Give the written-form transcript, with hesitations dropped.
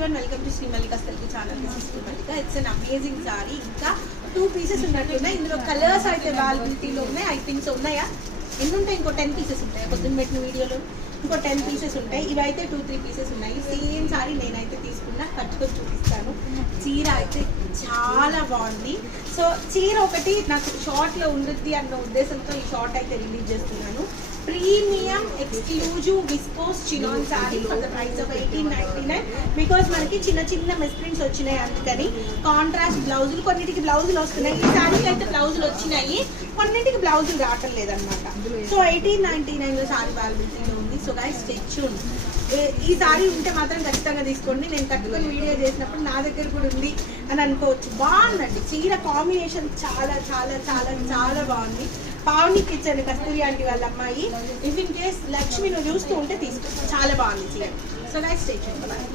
everyone, welcome to Sri Mallika's Telugu channel. This is Sri Mallika. It's an amazing saree. Inka 2 pieces ఉన్నట్టున్నాయి. ఇందులో colours అయితే అవైలబిలిటీలో ఉన్నాయి. I think so ఉన్నాయా? ఎన్ని ఉంటాయి? ఇంకో 10 పీసెస్ ఉంటాయి. పొద్దున్న పెట్టిన వీడియోలో ఇంకో 10 పీసెస్ ఉంటాయి. ఇవైతే 2-3 పీసెస్ ఉన్నాయి. సేమ్ సారీ నేనైతే తీసుకున్నా, కట్టుకొని చూపిస్తాను. చీర అయితే చాలా బాగుంది. సో చీర ఒకటి నాకు షార్ట్లో ఉంటుంది అన్న ఉద్దేశంతో ఈ షార్ట్ అయితే రిలీజ్ చేస్తున్నాను. Premium exclusive viscose chinon sorry for the price of 1899 because మనకి చిన్న చిన్న మిస్ప్రింట్స్ వచ్చినాయి, అందుకని కాంట్రాస్ట్ బ్లౌజులు, కొన్నిటికి బ్లౌజులు వస్తున్నాయి. ఈ సారీకి అయితే బ్లౌజులు వచ్చినాయి, కొన్నింటికి బ్లౌజులు రావటం లేదనమాట. సో 1899లో సారీ అవైలబిలిటీలో ఉంది. So guys stay tuned. ఈ సారీ ఉంటే మాత్రం ఖచ్చితంగా తీసుకోండి. నేను కట్టుకొని వీడియో చేసినప్పుడు నా దగ్గర కూడా ఉంది అని అనుకోవచ్చు. బాగుందండి చీర కాంబినేషన్, చాలా చాలా చాలా చాలా బాగుంది. పావనికి ఇచ్చాను కస్తూరి ఆంటీ వాళ్ళ అమ్మాయి. ఇఫ్ ఇన్ కేస్ లక్ష్మి నువ్వు చూస్తూ ఉంటే తీసుకో, చాలా బాగుంది చీర. So guys stay tuned.